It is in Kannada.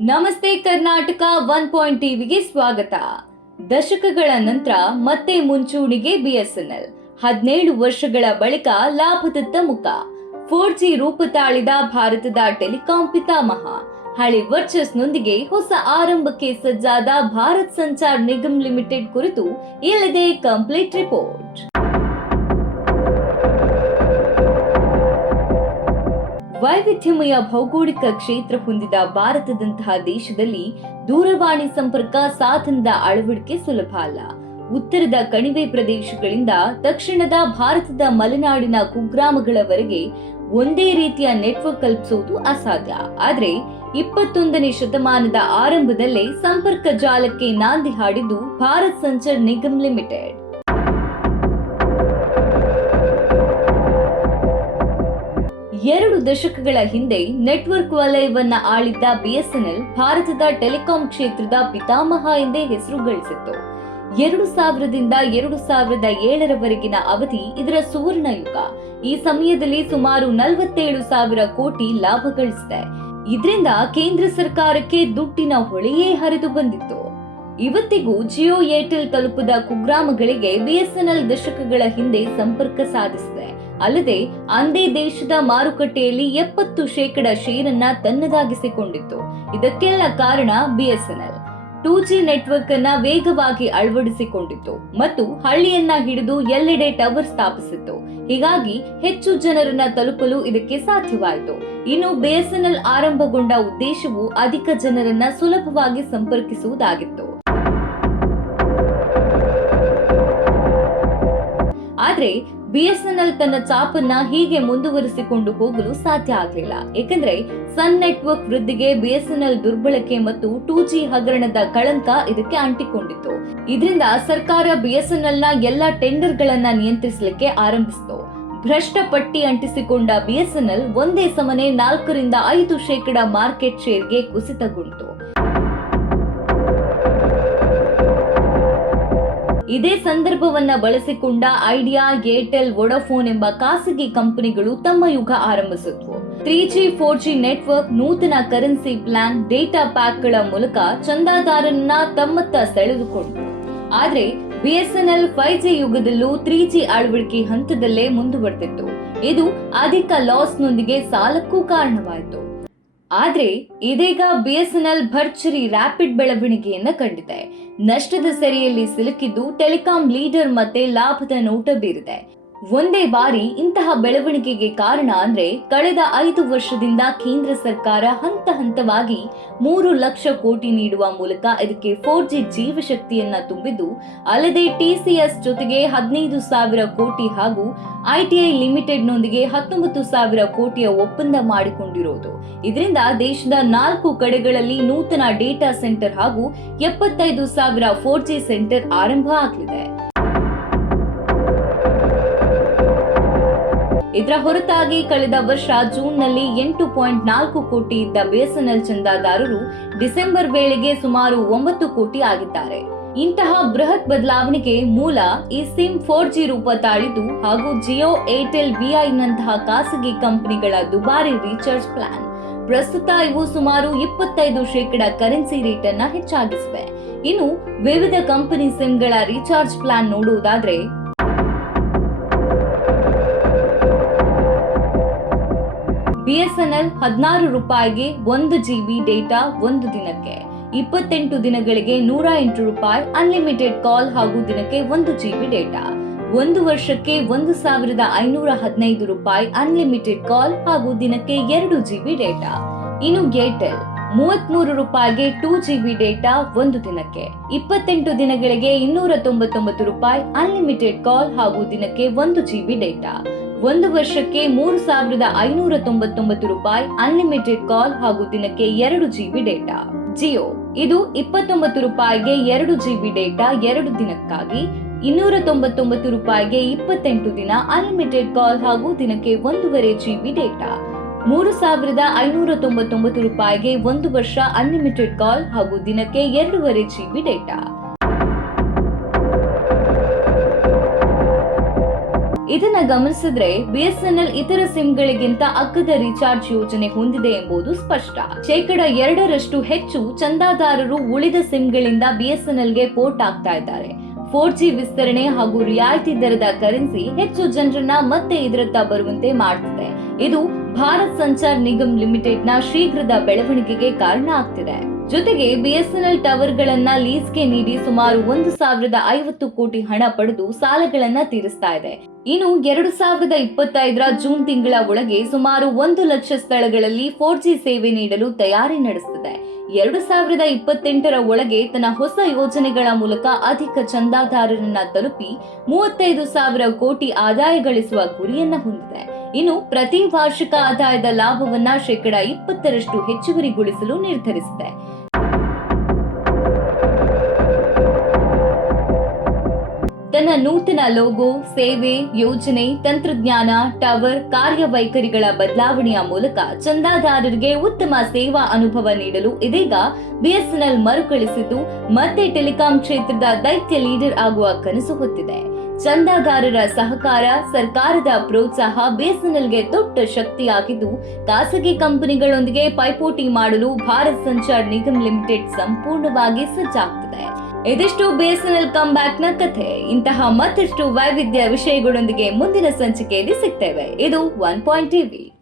ನಮಸ್ತೆ ಕರ್ನಾಟಕ ಒನ್ ಪಾಯಿಂಟ್ ಟಿವಿಗೆ ಸ್ವಾಗತ. ದಶಕಗಳ ನಂತರ ಮತ್ತೆ ಮುಂಚೂಣಿಗೆ ಬಿಎಸ್ಎನ್ಎಲ್. ಹದಿನೇಳು ವರ್ಷಗಳ ಬಳಿಕ ಲಾಭದತ್ತ ಮುಖ. ಫೋರ್ ಜಿ ರೂಪ ತಾಳಿದ ಭಾರತದ ಟೆಲಿಕಾಂ ಪಿತಾಮಹ. ಹಳೆ ವರ್ಚಸ್ನೊಂದಿಗೆ ಹೊಸ ಆರಂಭಕ್ಕೆ ಸಜ್ಜಾದ ಭಾರತ್ ಸಂಚಾರ್ ನಿಗಮ್ ಲಿಮಿಟೆಡ್ ಕುರಿತು ಇಲ್ಲಿದೆ ಕಂಪ್ಲೀಟ್ ರಿಪೋರ್ಟ್. ವೈವಿಧ್ಯಮಯ ಭೌಗೋಳಿಕ ಕ್ಷೇತ್ರ ಹೊಂದಿದ ಭಾರತದಂತಹ ದೇಶದಲ್ಲಿ ದೂರವಾಣಿ ಸಂಪರ್ಕ ಸಾಧನದ ಅಳವಡಿಕೆ ಸುಲಭ ಅಲ್ಲ. ಉತ್ತರದ ಕಣಿವೆ ಪ್ರದೇಶಗಳಿಂದ ದಕ್ಷಿಣದ ಭಾರತದ ಮಲೆನಾಡಿನ ಕುಗ್ರಾಮಗಳವರೆಗೆ ಒಂದೇ ರೀತಿಯ ನೆಟ್ವರ್ಕ್ ಕಲ್ಪಿಸುವುದು ಅಸಾಧ್ಯ. ಆದರೆ ಇಪ್ಪತ್ತೊಂದನೇ ಶತಮಾನದ ಆರಂಭದಲ್ಲೇ ಸಂಪರ್ಕ ಜಾಲಕ್ಕೆ ನಾಂದಿ ಹಾಡಿದ್ದು ಭಾರತ್ ಸಂಚಾರ್ ನಿಗಮ್ ಲಿಮಿಟೆಡ್. ಎರಡು ದಶಕಗಳ ಹಿಂದೆ ನೆಟ್ವರ್ಕ್ ವಲಯವನ್ನ ಆಳಿದ್ದ ಬಿಎಸ್ಎನ್ಎಲ್ ಭಾರತದ ಟೆಲಿಕಾಂ ಕ್ಷೇತ್ರದ ಪಿತಾಮಹ ಎಂದೇ ಹೆಸರು ಗಳಿಸಿತ್ತು. ಎರಡು ಸಾವಿರದಿಂದ ಎರಡು ಸಾವಿರದ ಏಳರವರೆಗಿನ ಅವಧಿ ಇದರ ಸುವರ್ಣ ಯುಗ. ಈ ಸಮಯದಲ್ಲಿ ಸುಮಾರು ನಲವತ್ತೇಳು ಸಾವಿರ ಕೋಟಿ ಲಾಭ ಗಳಿಸಿದೆ ಇದರಿಂದ ಕೇಂದ್ರ ಸರ್ಕಾರಕ್ಕೆ ದುಡ್ಡಿನ ಹೊಳೆಯೇ ಹರಿದು ಬಂದಿತ್ತು. ಇವತ್ತಿಗೂ ಜಿಯೋ ಏರ್ಟೆಲ್ ತಲುಪದ ಕುಗ್ರಾಮಗಳಿಗೆ ಬಿಎಸ್ಎನ್ಎಲ್ ದಶಕಗಳ ಹಿಂದೆ ಸಂಪರ್ಕ ಸಾಧಿಸಿದೆ. ಅಲ್ಲದೆ, ಅಂದೇ ದೇಶದ ಮಾರುಕಟ್ಟೆಯಲ್ಲಿ ಎಪ್ಪತ್ತು ಶೇಕಡ ಶೇರನ್ನ ತನ್ನದಾಗಿಸಿಕೊಂಡಿತ್ತು. ಇದಕ್ಕೆಲ್ಲ ಕಾರಣ ಬಿಎಸ್ಎನ್ಎಲ್. ಟೂ ಜಿ ನೆಟ್ವರ್ಕ್ ಅನ್ನ ವೇಗವಾಗಿ ಅಳವಡಿಸಿಕೊಂಡಿತ್ತು ಮತ್ತು ಹಳ್ಳಿಯನ್ನ ಹಿಡಿದು ಎಲ್ಲೆಡೆ ಟವರ್ ಸ್ಥಾಪಿಸಿತ್ತು. ಹೀಗಾಗಿ ಹೆಚ್ಚು ಜನರನ್ನ ತಲುಪಲು ಇದಕ್ಕೆ ಸಾಧ್ಯವಾಯಿತು. ಇನ್ನು ಬಿಎಸ್ಎನ್ಎಲ್ ಆರಂಭಗೊಂಡ ಉದ್ದೇಶವು ಅಧಿಕ ಜನರನ್ನ ಸುಲಭವಾಗಿ ಸಂಪರ್ಕಿಸುವುದಾಗಿತ್ತು. ಆದ್ರೆ ಬಿಎಸ್ಎನ್ಎಲ್ ತನ್ನ ಚಾಪನ್ನ ಹೀಗೆ ಮುಂದುವರಿಸಿಕೊಂಡು ಹೋಗಲು ಸಾಧ್ಯ ಆಗಲಿಲ್ಲ. ಏಕೆಂದ್ರೆ ಸನ್ ನೆಟ್ವರ್ಕ್ ವೃದ್ಧಿಗೆ ಬಿಎಸ್ಎನ್ಎಲ್ ದುರ್ಬಳಕೆ ಮತ್ತು ಟೂ ಜಿ ಹಗರಣದ ಕಳಂಕ ಇದಕ್ಕೆ ಅಂಟಿಕೊಂಡಿತ್ತು. ಇದರಿಂದ ಸರ್ಕಾರ ಬಿಎಸ್ಎನ್ಎಲ್ನ ಎಲ್ಲಾ ಟೆಂಡರ್ ಗಳನ್ನ ನಿಯಂತ್ರಿಸಲಿಕ್ಕೆ ಆರಂಭಿಸಿತು. ಭ್ರಷ್ಟ ಪಟ್ಟಿ ಅಂಟಿಸಿಕೊಂಡ ಬಿಎಸ್ಎನ್ಎಲ್ ಒಂದೇ ಸಮನೆ ನಾಲ್ಕರಿಂದ ಐದು ಶೇಕಡ ಮಾರ್ಕೆಟ್ ಶೇರ್ಗೆ ಕುಸಿತಗೊಂಡಿತು. ಇದೇ ಸಂದರ್ಭವನ್ನ ಬಳಸಿಕೊಂಡ ಐಡಿಯಾ, ಏರ್ಟೆಲ್, ವೊಡಾಫೋನ್ ಎಂಬ ಖಾಸಗಿ ಕಂಪನಿಗಳು ತಮ್ಮ ಯುಗ ಆರಂಭಿಸಿದ್ವು. Three G four G network, ನೂತನ ಕರೆನ್ಸಿ ಪ್ಲಾನ್, ಡೇಟಾ ಪ್ಯಾಕ್ಗಳ ಮೂಲಕ ಚಂದಾದಾರನ್ನ ತಮ್ಮತ್ತ ಸೆಳೆದುಕೊಂಡ್ರು ಆದ್ರೆ ಬಿಎಸ್ಎನ್ಎಲ್ ಫೈವ್ ಜಿ ಯುಗದಲ್ಲೂ ತ್ರೀ ಜಿ ಅಳವಡಿಕೆ ಹಂತದಲ್ಲೇ ಮುಂದುವರೆದಿತ್ತು. ಇದು ಅಧಿಕ ಲಾಸ್ನೊಂದಿಗೆ ಸಾಲಕ್ಕೂ ಕಾರಣವಾಯಿತು. ಆದ್ರೆ ಇದೀಗ ಬಿ ಎಸ್ ಎನ್ ಎಲ್ ಭರ್ಜರಿ ರ್ಯಾಪಿಡ್ ಬೆಳವಣಿಗೆಯನ್ನ ಕಂಡಿದೆ. ನಷ್ಟದ ಸೆರೆಯಲ್ಲಿ ಸಿಲುಕಿದ್ದು ಟೆಲಿಕಾಂ ಲೀಡರ್ ಮತ್ತೆ ಲಾಭದ ನೋಟ ಬೀರಿದೆ. ಒಂದೇ ಬಾರಿ ಇಂತಹ ಬೆಳವಣಿಗೆಗೆ ಕಾರಣ ಅಂದ್ರೆ ಕಳೆದ ಐದು ವರ್ಷದಿಂದ ಕೇಂದ್ರ ಸರ್ಕಾರ ಹಂತ ಹಂತವಾಗಿ ಮೂರು ಲಕ್ಷ ಕೋಟಿ ನೀಡುವ ಮೂಲಕ ಇದಕ್ಕೆ ಫೋರ್ ಜಿ ಜೀವಶಕ್ತಿಯನ್ನ ತುಂಬಿದ್ದು, ಅಲ್ಲದೆ ಟಿಸಿಎಸ್ ಜೊತೆಗೆ ಹದಿನೈದು ಸಾವಿರ ಕೋಟಿ ಹಾಗೂ ಐಟಿಐ ಲಿಮಿಟೆಡ್ನೊಂದಿಗೆ ಹತ್ತೊಂಬತ್ತು ಸಾವಿರ ಕೋಟಿಯ ಒಪ್ಪಂದ ಮಾಡಿಕೊಂಡಿರೋದು. ಇದರಿಂದ ದೇಶದ ನಾಲ್ಕು ಕಡೆಗಳಲ್ಲಿ ನೂತನ ಡೇಟಾ ಸೆಂಟರ್ ಹಾಗೂ ಎಪ್ಪತ್ತೈದು ಸಾವಿರ ಫೋರ್ ಜಿ ಸೆಂಟರ್ ಆರಂಭ ಆಗಲಿದೆ. ಇದರ ಹೊರತಾಗಿ ಕಳೆದ ವರ್ಷ ಜೂನ್ನಲ್ಲಿ ಎಂಟು ಪಾಯಿಂಟ್ ನಾಲ್ಕು ಕೋಟಿ ಇದ್ದ ಬಿಎಸ್ಎನ್ಎಲ್ ಚಂದಾದಾರರು ಡಿಸೆಂಬರ್ ವೇಳೆಗೆ ಸುಮಾರು ಒಂಬತ್ತು ಕೋಟಿ ಆಗಿದ್ದಾರೆ. ಇಂತಹ ಬೃಹತ್ ಬದಲಾವಣೆಗೆ ಮೂಲ ಈ ಸಿಮ್ ಫೋರ್ ಜಿ ರೂಪ ತಾಳಿದ್ದು ಹಾಗೂ ಜಿಯೋ ಏರ್ಟೆಲ್ ವಿಐನಂತಹ ಖಾಸಗಿ ಕಂಪನಿಗಳ ದುಬಾರಿ ರೀಚಾರ್ಜ್ ಪ್ಲಾನ್. ಪ್ರಸ್ತುತ ಇವು ಸುಮಾರು ಇಪ್ಪತ್ತೈದು ಶೇಕಡ ಕರೆನ್ಸಿ ರೇಟ್ ಅನ್ನ ಹೆಚ್ಚಾಗಿಸಿವೆ. ಇನ್ನು ವಿವಿಧ ಕಂಪನಿ ಸಿಮ್ಗಳ ರೀಚಾರ್ಜ್ ಪ್ಲಾನ್ ನೋಡುವುದಾದ್ರೆ ಬಿಎಸ್ಎನ್ಎಲ್ ಹದಿನಾರು ರೂಪಾಯಿಗೆ ಒಂದು ಜಿಬಿ ಡೇಟಾ ಒಂದು ದಿನಕ್ಕೆ, ಇಪ್ಪತ್ತೆಂಟು ದಿನಗಳಿಗೆ ನೂರ ಎಂಟು ರೂಪಾಯಿ ಅನ್ಲಿಮಿಟೆಡ್ ಕಾಲ್ ಹಾಗೂ ದಿನಕ್ಕೆ ಒಂದು ಜಿಬಿ ಡೇಟಾ, ಒಂದು ವರ್ಷಕ್ಕೆ ಒಂದು ಸಾವಿರದ ಐನೂರ ಹದಿನೈದು ರೂಪಾಯಿ ಅನ್ಲಿಮಿಟೆಡ್ ಕಾಲ್ ಹಾಗೂ ದಿನಕ್ಕೆ ಎರಡು ಜಿಬಿ ಡೇಟಾ. ಇನ್ನು ಏರ್ಟೆಲ್, ಮೂವತ್ಮೂರು ರೂಪಾಯಿಗೆ ಟೂ ಜಿಬಿ ಡೇಟಾ ಒಂದು ದಿನಕ್ಕೆ, ಇಪ್ಪತ್ತೆಂಟು ದಿನಗಳಿಗೆ ಇನ್ನೂರ ತೊಂಬತ್ತೊಂಬತ್ತು ರೂಪಾಯಿ ಅನ್ಲಿಮಿಟೆಡ್ ಕಾಲ್ ಹಾಗೂ ದಿನಕ್ಕೆ ಒಂದು ಜಿಬಿ ಡೇಟಾ. ಒಂದು ವರ್ಷಕ್ಕೆ ಮೂರು ಸಾವಿರದ ಐನೂರ ತೊಂಬತ್ತೊಂಬತ್ತು ರೂಪಾಯಿ ಅನ್ಲಿಮಿಟೆಡ್ ಕಾಲ್ ಹಾಗೂ ದಿನಕ್ಕೆ ಎರಡು ಜಿಬಿ ಡೇಟಾ ಜಿಯೋ ಇದು ಇಪ್ಪತ್ತೊಂಬತ್ತು ರೂಪಾಯಿಗೆ ಎರಡು ಜಿಬಿ ಡೇಟಾ ಎರಡು ದಿನಕ್ಕಾಗಿ, ಇನ್ನೂರ ತೊಂಬತ್ತೊಂಬತ್ತು ರೂಪಾಯಿಗೆ ಇಪ್ಪತ್ತೆಂಟು ದಿನ ಅನ್ಲಿಮಿಟೆಡ್ ಕಾಲ್ ಹಾಗೂ ದಿನಕ್ಕೆ ಒಂದೂವರೆ ಜಿಬಿ ಡೇಟಾ ಮೂರು ಸಾವಿರದ ಐನೂರ ತೊಂಬತ್ತೊಂಬತ್ತು ರೂಪಾಯಿಗೆ ಒಂದು ವರ್ಷ ಅನ್ಲಿಮಿಟೆಡ್ ಕಾಲ್ ಹಾಗೂ ದಿನಕ್ಕೆ ಎರಡೂವರೆ ಜಿಬಿ ಡೇಟಾ ಇದನ್ನ ಗಮನಿಸಿದ್ರೆ ಬಿಎಸ್ಎನ್ಎಲ್ ಇತರ ಸಿಮ್ ಗಳಿಗಿಂತ ಅಗ್ಗದ ರೀಚಾರ್ಜ್ ಯೋಜನೆ ಹೊಂದಿದೆ ಎಂಬುದು ಸ್ಪಷ್ಟ. ಶೇಕಡ ಎರಡರಷ್ಟು ಹೆಚ್ಚು ಚಂದಾದಾರರು ಉಳಿದ ಸಿಮ್ಗಳಿಂದ ಬಿಎಸ್ಎನ್ಎಲ್ಗೆ ಪೋರ್ಟ್ ಆಗ್ತಾ ಇದ್ದಾರೆ. ಫೋರ್ ಜಿ ವಿಸ್ತರಣೆ ಹಾಗೂ ರಿಯಾಯಿತಿ ದರದ ಕರೆನ್ಸಿ ಹೆಚ್ಚು ಜನರನ್ನ ಮತ್ತೆ ಇದರತ್ತ ಬರುವಂತೆ ಮಾಡ್ತಿದೆ. ಇದು ಭಾರತ್ ಸಂಚಾರ್ ನಿಗಮ್ ಲಿಮಿಟೆಡ್ನ ಶೀಘ್ರದ ಬೆಳವಣಿಗೆಗೆ ಕಾರಣ ಆಗ್ತಿದೆ. ಜೊತೆಗೆ ಬಿಎಸ್ಎನ್ಎಲ್ ಟವರ್ ಗಳನ್ನ ಲೀಸ್ಗೆ ನೀಡಿ ಸುಮಾರು ಒಂದು ಸಾವಿರದ ಐವತ್ತು ಕೋಟಿ ಹಣ ಪಡೆದು ಸಾಲಗಳನ್ನ ತೀರಿಸ್ತಾ ಇದೆ. ಇನ್ನು ಎರಡು ಸಾವಿರದ ಇಪ್ಪತ್ತೈದರ ಜೂನ್ ತಿಂಗಳ ಒಳಗೆ ಸುಮಾರು ಒಂದು ಲಕ್ಷ ಸ್ಥಳಗಳಲ್ಲಿ ಫೋರ್ ಜಿ ಸೇವೆ ನೀಡಲು ತಯಾರಿ ನಡೆಸುತ್ತಿದೆ ಎರಡು ಸಾವಿರದ ಇಪ್ಪತ್ತೆಂಟರ ಒಳಗೆ ತನ್ನ ಹೊಸ ಯೋಜನೆಗಳ ಮೂಲಕ ಅಧಿಕ ಚಂದಾದಾರರನ್ನ ತಲುಪಿ ಮೂವತ್ತೈದು ಸಾವಿರ ಕೋಟಿ ಆದಾಯ ಗಳಿಸುವ ಗುರಿಯನ್ನ ಹೊಂದಿದೆ. ಇನ್ನು ಪ್ರತಿ ವಾರ್ಷಿಕ ಆದಾಯದ ಲಾಭವನ್ನ ಶೇಕಡಾ ಇಪ್ಪತ್ತರಷ್ಟು ಹೆಚ್ಚುವರಿಗೊಳಿಸಲು ನಿರ್ಧರಿಸಿದೆ. ತನ್ನ ನೂತನ ಲೋಗೋ, ಸೇವೆ, ಯೋಜನೆ, ತಂತ್ರಜ್ಞಾನ, ಟವರ್, ಕಾರ್ಯವೈಖರಿಗಳ ಬದಲಾವಣೆಯ ಮೂಲಕ ಚಂದಾದಾರರಿಗೆ ಉತ್ತಮ ಸೇವಾ ಅನುಭವ ನೀಡಲು ಇದೀಗ ಬಿಎಸ್ಎನ್ಎಲ್ ಮರುಕಳಿಸಿದ್ದು, ಮತ್ತೆ ಟೆಲಿಕಾಂ ಕ್ಷೇತ್ರದ ದೈತ್ಯ ಲೀಡರ್ ಆಗುವ ಕನಸು ಹೊತ್ತಿದೆ. ಚಂದಾದಾರರ ಸಹಕಾರ ಸರ್ಕಾರದ ಪ್ರೋತ್ಸಾಹ ಬಿಎಸ್ಎನ್ಎಲ್ಗೆ ದೊಡ್ಡ ಶಕ್ತಿಯಾಗಿದ್ದು, ಖಾಸಗಿ ಕಂಪನಿಗಳೊಂದಿಗೆ ಪೈಪೋಟಿ ಮಾಡಲು ಭಾರತ್ ಸಂಚಾರ್ ನಿಗಮ್ ಲಿಮಿಟೆಡ್ ಸಂಪೂರ್ಣವಾಗಿ ಸಜ್ಜಾಗ್ತಿದೆ. ಇದಿಷ್ಟು ಎಲ್ ಕಮ್ ಬ್ಯಾಕ್ನ ಕಥೆ. ಇಂತಹ ಮತ್ತಷ್ಟು ವೈವಿಧ್ಯ ವಿಷಯಗಳೊಂದಿಗೆ ಮುಂದಿನ ಸಂಚಿಕೆಯಲ್ಲಿ ಸಿಗ್ತೇವೆ. ಇದು ಒನ್ ಪಾಯಿಂಟ್ ಟಿವಿ